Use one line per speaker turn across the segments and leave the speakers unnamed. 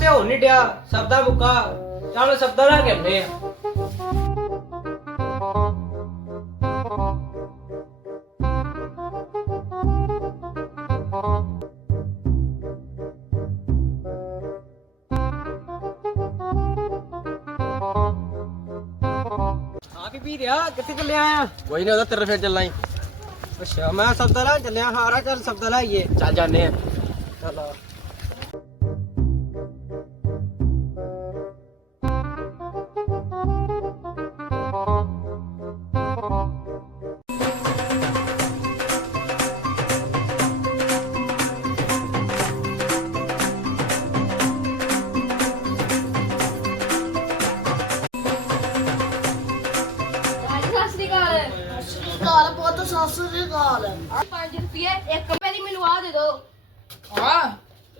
ਤੇ ਹੋ ਨਹੀਂ ਡਿਆ ਸਬਦਾ ਮੁੱਕਾ ਚੱਲ ਸਬਦਾ ਲੈ ਕੇ ਆਉਂਦੇ ਆ ਆ ਵੀ ਰਿਹਾ ਕਿੱਥੇ ਚੱਲਿਆ ਆ ਕੋਈ ਨਹੀਂ ਉਹਦਾ ਤੇਰੇ ਫੇਰ ਚੱਲਾਂ ਹੀ ਅੱਛਾ ਮੈਂ ਸਬਦਾ ਲੈਣ ਚੱਲਿਆ ਹਾਰਾ ਚੱਲ ਸਬਦਾ ਲਾਈਏ ਚੱਲ ਜਾਂਦੇ ਆ ਚੱਲ ਆ
ਕਾਲ ਪੁੱਤ ਸੱਸ ਦੀ ਕਾਲ
5 ਰੁਪਏ 1 ਰੁਪਏ ਦੀ ਮੈਨੂੰ ਆ ਦੇ ਦੋ
ਹਾਂ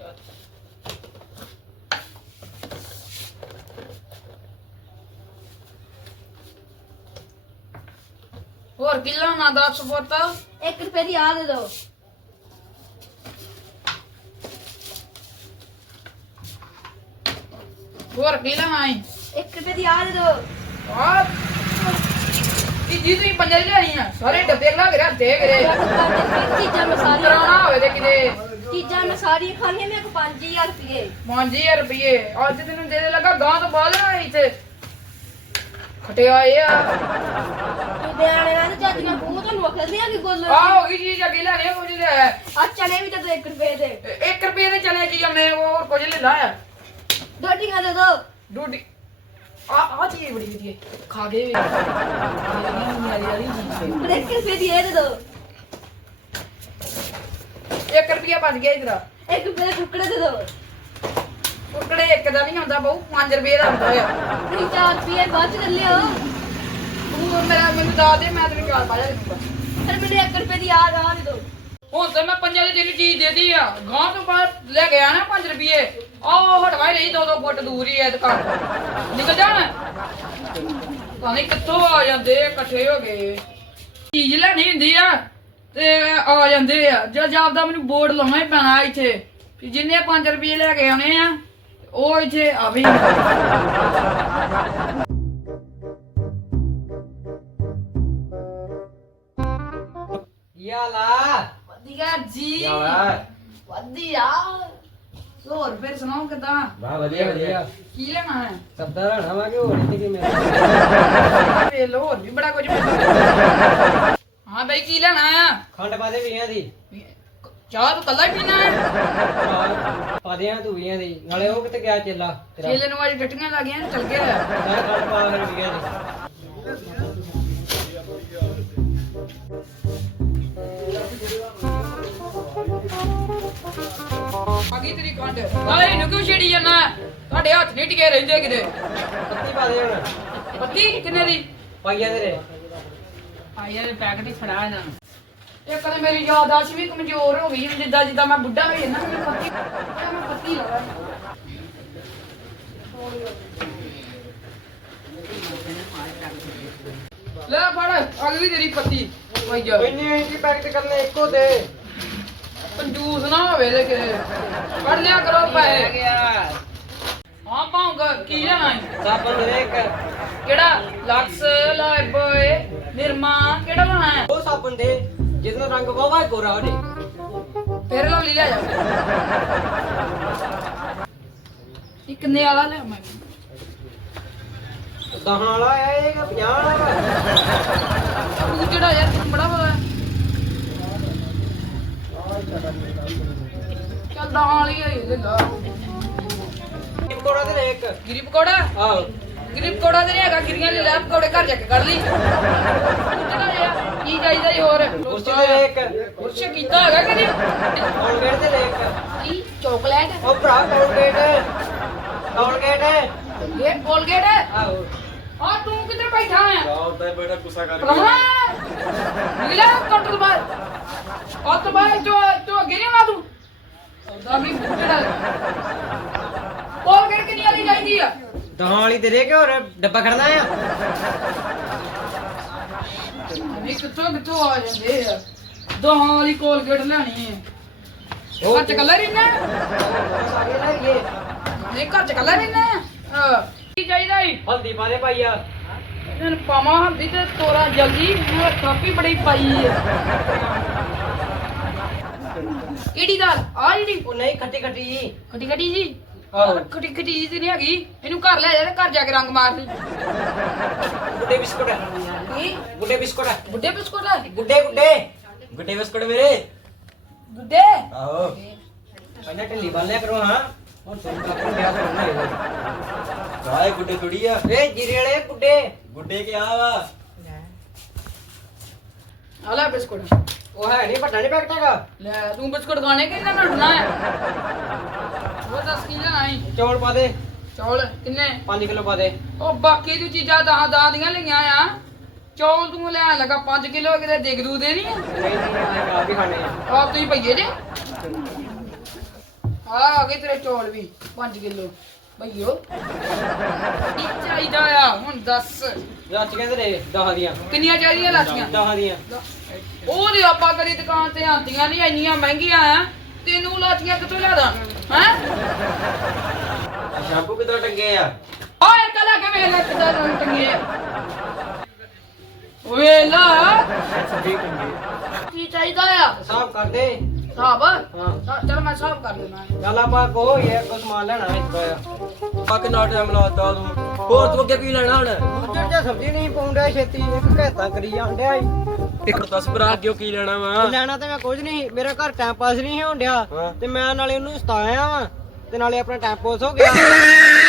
ਹੋਰ ਕਿਲੋ ਨਾ 10 ਪੁੱਤ
1 ਰੁਪਏ ਦੀ ਆ ਦੇ ਦੋ
ਹੋਰ ਕਿਲੋ ਆਈ
1 ਰੁਪਏ ਦੀ ਆ ਦੇ ਦੋ
ਆ ਕੀ ਜੀ ਤੁਸੀਂ ਪੰਜਾ ਲਿਆਣੀ ਆ ਸਾਰੇ ਡੱਬੇ ਲਾ ਕੇ ਰੱਖਦੇ ਕਰੇ
ਚੀਜ਼ਾਂ ਮੈਂ ਸਾਰੀਆਂ
ਕਰਾਉਣਾ ਹੋਵੇ ਤੇ ਕਿਤੇ
ਚੀਜ਼ਾਂ ਮੈਂ ਸਾਰੀਆਂ ਖਾਣੀਆਂ ਮੇਰੇ ਕੋਲ 5000 ਰੁਪਏ
5000 ਰੁਪਏ ਅੱਜ ਤੈਨੂੰ ਦੇ ਲੱਗਾ ਗਾਂ ਤੋਂ ਬਾਅਦ ਨਾ ਇੱਥੇ ਖਟਿਆ ਇਹ ਆ
ਲੁਧਿਆਣੇ ਨਾਲ ਜੱਜ ਮੈਂ ਬਹੁਤ ਤੁਹਾਨੂੰ ਵਖਦੀ ਆ ਕਿ ਗੋਲ
ਆ ਹੋ ਗਈ ਚੀਜ਼ ਅੱਗੇ ਲੈਣੇ ਕੁਝ ਲੈ
ਆ ਚਨੇ ਵੀ ਤਾਂ 1 ਰੁਪਏ ਦੇ
1 ਰੁਪਏ ਦੇ ਚਲੇ ਕੀ ਮੈਂ ਹੋਰ ਕੁਝ ਲੈ ਲਾਇਆ
ਡੋਡੀਆਂ ਦੇ ਦੋ
ਡੂਡੀ ਆ ਚੀਜ਼ ਬੜੀ ਵਧੀਆ ਖਾ ਗਏ ਮੇਰੀ ਵਾਲੀ ਚੀਜ਼
1 ਰੁਪਏ ਦੀ ਇਹ ਦੇ ਦੋ
1 ਰੁਪਿਆ ਬਚ ਗਿਆ ਇਧਰ
1 ਰੁਪਏ ਦੇ ਟੁਕੜੇ ਦੇ ਦੋ
ਟੁਕੜੇ ਇੱਕ ਦਾ ਨਹੀਂ ਹੁੰਦਾ ਬਹੁ 5 ਰੁਪਏ ਦਾ ਹੁੰਦਾ ਆ
ਤੁਸੀਂ 4 ਰੁਪਏ ਬਾਅਦ ਚ ਲੈ ਲਿਓ
ਤੂੰ ਮੈਨੂੰ ਦੱਸ ਦੇ ਮੈਂ ਤੈਨੂੰ ਚਾਰ ਪਾ ਜਾ ਦੂੰਗਾ
ਫਿਰ ਮੈਨੂੰ 1 ਰੁਪਏ ਦੀ ਆ ਦੇ ਦੋ
ਹੁਣ ਤਾਂ ਮੈਂ 5 ਦੀ ਤੈਨੂੰ ਚੀਜ਼ ਦੇਦੀ ਆ ਗਾਂ ਤੋਂ ਬਾਅਦ ਲੈ ਕੇ ਆਣਾ 5 ਰੁਪਏ ਆਹ ਹਟਵਾਈ ਰਹੀ 2-2 ਫੁੱਟ ਦੂਰ ਹੀ ਐ ਦੁਕਾਨ ਨਿਕਲ ਜਾਣ ਪਾਣੀ ਕਿੱਥੋਂ ਆ ਜਾਂਦੇ ਇਕੱਠੇ ਹੋ ਗਏ ਚੀਜ਼ ਲੈਣੀ ਹੁੰਦੀ ਆ ਤੇ ਆ ਜਾਂਦੇ ਆ ਜਦ ਆਪਦਾ ਮੈਨੂੰ ਬੋਰਡ ਲਾਉਣਾ ਹੀ ਪੈਣਾ ਇੱਥੇ ਵੀ ਜਿੰਨੇ 5 ਰੁਪਏ ਲੈ ਕੇ ਆਉਣੇ ਆ ਉਹ ਇੱਥੇ ਆਵੇ
ਯਾਲਾ
ਵਧੀਆ ਜੀ
ਯਾਲਾ
ਵਧੀਆ ਹੋਰ ਫਿਰ ਸੁਣਾਓ ਕਿਦਾਂ
ਵਾਹ ਵਧੀਆ ਵਧੀਆ
ਕੀ ਲੈਣਾ ਹੈ
ਸਬਦਾ ਲੈਣਾ ਵਾ ਕਿ ਹੋਰ ਇੱਥੇ ਕੀ ਮਿਲਦਾ
ਵੇ ਲੋ ਹੋਰ ਵੀ ਬੜਾ ਕੁਝ ਮਿਲਦਾ ਹਾਂ ਬਈ ਕੀ ਲੈਣਾ ਆ
ਖੰਡ ਪਾ ਦੇ ਵੀਆਂ ਦੀ
ਚਾਹ ਤੂੰ ਕੱਲਾ ਹੀ ਪੀਣਾ ਹੈ
ਪਾ ਦੇ ਤੂੰ ਵੀਆਂ ਦੀ ਨਾਲੇ ਉਹ ਕਿਤੇ ਗਿਆ ਚੇਲਾ ਤੇਰਾ
ਚੇਲੇ ਨੂੰ ਅੱਜ ਡਟੀਆਂ ਲੱਗ ਗਈਆਂ ਚੱਲ ਗਿਆ
ਚੱਲ ਖੰਡ ਪਾ ਫਿਰ ਵੀਆਂ ਦੀ
ਆ ਗਈ ਤੇਰੀ ਕੰਡ ਆਏ ਨੂੰ ਕਿਉਂ ਛੇੜੀ ਜਾਣਾ ਤੁਹਾਡੇ ਹੱਥ ਨਹੀਂ ਟਿਕੇ ਰਹਿੰਦੇ ਕਿਤੇ
ਪੱਤੀ ਪਾ ਦੇ ਹੁਣ
ਪੱਤੀ ਕਿੰਨੇ ਦੀ
ਪਾਈਆ ਤੇਰੇ
ਆਇਆ ਦੇ ਪੈਕਟ ਹੀ ਫੜਾ ਇਹਨਾਂ ਨੂੰ ਇਹ ਕਦੇ ਮੇਰੀ ਯਾਦਾਸ਼ਤ ਵੀ ਕਮਜ਼ੋਰ ਹੋ ਗਈ ਜਿੱਦਾਂ ਜਿੱਦਾਂ ਮੈਂ ਬੁੱਢਾ ਹੋਈ ਜਾਂਦਾ ਮੈਨੂੰ ਪੱਤੀ ਲਗਾ ਲੈ ਫੜ ਅਗਲੀ ਤੇਰੀ ਪੱਤੀ ਭਾਈ ਜਾ
ਇੰਨੀ ਇੰਨੀ ਪੈਕਟ ਕਰਨੇ ਇੱਕੋ ਤੇ
ਕੰਜੂਸ ਨਾ ਹੋਵੇ ਤੇ ਕਿਤੇ ਫੜ ਲਿਆ ਕਰੋ ਪੈਸੇ ਹਾਂ ਪਾਉਂਗਾ ਕੀ ਲੈਣਾ ਹੈ
ਸਾਬਣ ਦੇ ਇੱਕ
ਕਿਹੜਾ ਲਕਸ ਲਾਈਬੋਏ ਨਿਰਮਾ ਕਿਹੜਾ ਲੈਣਾ ਹੈ
ਉਹ ਸਾਬਣ ਦੇ ਜਿਹਦਾ ਰੰਗ ਵਾਵਾ ਗੋਰਾ ਹੋਵੇ
ਫਿਰ ਲਵਲੀ ਲੈ ਜਾ ਇੱਕ ਨੇ ਵਾਲਾ ਲੈ ਮੈਂ
ਦਹਾਂ ਵਾਲਾ ਆ ਇਹ ਕਿ 50 ਵਾਲਾ ਵਾ
ਤੂੰ ਜਿਹੜਾ ਯਾਰ ਤੈਨੂੰ ਬੜਾ ਪਤਾ ਚੱਲ ਦਾਂ ਵਾਲੀ ਹੈ ਲੈ ਲਾ
ਕੋੜਾ ਤੇ ਲੈ ਇੱਕ
ਗਿਰੀ ਪਕੌੜਾ
ਆਹੋ
ਗਿਰੀ ਪਕੌੜਾ ਤੇ ਨਹੀਂ ਹੈਗਾ ਗਿਰੀਆਂ ਲੈ ਲੈ ਪਕੌੜੇ ਘਰ ਜਾ ਕੇ ਕੱਢ ਲਈ ਜਿਹੜਾ ਯਾਰ ਕੀ ਚਾਹੀਦਾ ਜੀ ਹੋਰ
ਕੁਰਸੀ ਤੇ ਲੈ ਇੱਕ
ਕੁਛ ਕੀਤਾ ਹੈਗਾ ਕਿ ਨਹੀਂ
ਕੋਲਗੇਟ ਤੇ ਲੈ ਇੱਕ
ਕੀ ਚਾਕਲੇਟ
ਉਹ ਭਰਾ ਕੋਲਗੇਟ ਕੋਲਗੇਟ
ਇਹ ਕੋਲਗੇਟ
ਆਹੋ
ਆ ਤੂੰ ਕਿੱਧਰ ਬੈਠਾ ਆ
ਤਾਂ ਬੇਟਾ ਗੁੱਸਾ ਕਰ
ਮਿਲਾ ਕੰਟਰੋਲ ਬਾਹਰ ਆ ਤੋਂ ਬਾਹਰ ਜੋ ਅੱਗੇ ਨਹੀਂ ਆਉਣਾ ਤੂੰ ਉਹਦਾ ਵੀ ਜਿਹੜਾ ਕੋਲਗੇਟ ਕਿੰਨੀ ਵਾਲੀ ਚਾਹੀਦੀ ਆ
ਦਹਾਂ ਵਾਲੀ ਤੇ ਲੈ ਕੇ ਹੋਰ ਡੱਬਾ ਖੜਨਾ ਆ
ਇਹ ਕਿੱਥੋਂ ਆ ਜਾਂਦੇ ਆ ਦੋਹਾਂ ਵਾਲੀ ਕੋਲਗੇਟ ਲੈਣੀ ਹੈ ਉਹ ਚ ਕਲਰ ਹੀ ਨਾ
ਸਾਰੇ ਲੈ ਗਏ
ਨਹੀਂ ਘਰ ਚ ਕੱਲਾ ਰਹਿਣਾ ਆ ਕੀ ਚਾਹੀਦਾ ਈ
ਹਲਦੀ ਪਾ ਦੇ ਭਾਈਆ
ਇਹਨਾਂ ਪਾਵਾਂ ਹਲਦੀ ਤੇ ਤੋਰਾ ਜਲਦੀ ਮੈਂ ਕਾਫੀ ਬੜੀ ਪਾਈ ਆ ਕਿਹੜੀ ਦਾਲ ਆ ਜਿਹੜੀ
ਉਹ ਨਹੀਂ ਖੱਟੀ ਖੱਟੀ ਜੀ
ਖੱਟੀ ਖੱਟੀ ਜੀ
ਆਹੋ।
ਖੱਟੀ ਖੱਟੀ ਜੀ ਤੇ ਨਹੀਂ ਹੈਗੀ ਇਹਨੂੰ ਘਰ ਲੈ ਜਾ ਤੇ ਘਰ ਜਾ ਕੇ ਰੰਗ ਮਾਰ ਲਈ
ਗੁੱਡੇ ਬਿਸਕੁਟ
ਕੀ
ਗੁੱਡੇ ਬਿਸਕੁਟ
ਬੁੱਢੇ biscuit
good day good day good day biscuit ਮੇਰੇ
ਗੁੱਡੇ
ਆਹੋ ਪਹਿਲਾਂ ਢਿੱਲੀ ਬੰਨ ਲਿਆ ਕਰੋ ਹਾਂ ਹੁਣ ਤੁਹਾਨੂੰ ਕਾਪੀ ਲਿਆ ਕਰੋ ਨਾ
ਕਾਏ ਗੁੱਡੇ ਥੋੜੀ ਆ
ਇਹ ਜੀਰੇ ਵਾਲੇ ਗੁੱਡੇ
ਗੁੱਡੇ ਕਿਆ ਵਾ
ਆ ਲੈ ਬਿਸਕੁਟ
ਉਹ ਹੈ ਨਹੀਂ ਵੱਡਾ ਨਹੀਂ ਪੈਕਟ ਹੈਗਾ
ਲੈ ਤੂੰ ਬਿਸਕੁਟ ਖਾਣੇ ਕਿੰਨਾ ਨੜਨਾ ਹੈ ਉਹ ਦੱਸ ਕੀ ਲੈਣਾ ਈ
ਚੌਲ ਪਾ ਦੇ
ਚੌਲ ਕਿੰਨੇ
5 ਕਿਲੋ ਪਾ ਦੇ
ਉਹ ਬਾਕੀ ਤੂੰ ਚੀਜ਼ਾਂ ਦਹਾਂ ਦੀਆਂ ਲਈਆਂ ਆ ਚੌਲ ਤੂੰ ਲੈਣ ਲੱਗਾ 5 ਕਿਲੋ ਕਿਤੇ ਡਿੱਗ ਦੂ ਦੇ ਨਹੀਂ
ਨਹੀਂ ਨਹੀਂ ਆਪ ਹੀ ਖਾਣੇ ਆ
ਆਪ ਤੁਸੀਂ ਪਈਏ ਜੇ ਆ ਗਏ ਤੇਰੇ ਚੌਲ ਵੀ 5 ਕਿਲੋ ਭਈਓ ਕੀ ਚਾਹੀਦਾ ਆ ਹੁਣ ਦੱਸ
ਰੱਚ ਕਹਿੰਦੇ ਨੇ 10 ਦੀਆਂ
ਕਿੰਨੀਆਂ ਚਾਹੀਦੀਆਂ ਲਾਚੀਆਂ
10 ਦੀਆਂ
ਉਹ ਦੇ ਆਪਾਂ ਕਦੀ ਦੁਕਾਨ ਤੇ ਆਂਦੀਆਂ ਨਹੀਂ ਇੰਨੀਆਂ ਮਹਿੰਗੀਆਂ ਆ ਤੈਨੂੰ ਲਾਚੀਆਂ ਕਿੱਥੋਂ ਲਿਆਦਾ ਹੈ
ਸ਼ੈਂਪੂ ਕਿੱਦਾਂ ਟੰਗੇ ਆ
ਓਏ ਕਲਾ ਕੇ ਵੇਖ ਲੈ ਕਿਦਾਂ ਰੰਗ ਟੰਗੇ ਆ ਵੇਲਾ ਕੀ ਚਾਹੀਦਾ ਆ
ਸਾਫ ਕਰ ਦੇ
ਸਾਬ
ਹਾਂ
ਚਲ ਮੈਂ ਸਾਬ ਕਰ ਲੈਣਾ
ਚੱਲ ਆਪਾਂ ਕੋ ਇਹ ਕੋ ਸਮਾਨ ਲੈਣਾ ਇਸ ਦਾ
ਪਾ ਕਿੰਨਾ ਟਾਈਮ ਲਾਤਾ ਤੂੰ ਹੋਰ ਤੂੰ ਅੱਗੇ ਕੀ ਲੈਣਾ ਹੁਣ
ਉੱਜੜ ਜਾ ਸਬਜ਼ੀ ਨਹੀਂ ਪਾਉਂਦਾ ਛੇਤੀ ਇੱਕ ਘੈਤਾ ਕਰੀ ਜਾਂਦਿਆ
ਇੱਕ ਦੱਸ ਭਰਾ ਕਿਉਂ ਕੀ ਲੈਣਾ ਵਾ
ਲੈਣਾ ਤੇ ਮੈਂ ਕੁਝ ਨਹੀਂ ਮੇਰਾ ਘਰ ਟਾਈਮ ਪਾਸ ਨਹੀਂ ਹੋਣ ਡਿਆ
ਹਾਂ।
ਤੇ ਮੈਂ ਨਾਲੇ ਉਹਨੂੰ ਸਤਾਇਆ ਵਾ ਤੇ ਨਾਲੇ ਆਪਣਾ ਟਾਈਮ ਪਾਸ ਹੋ ਗਿਆ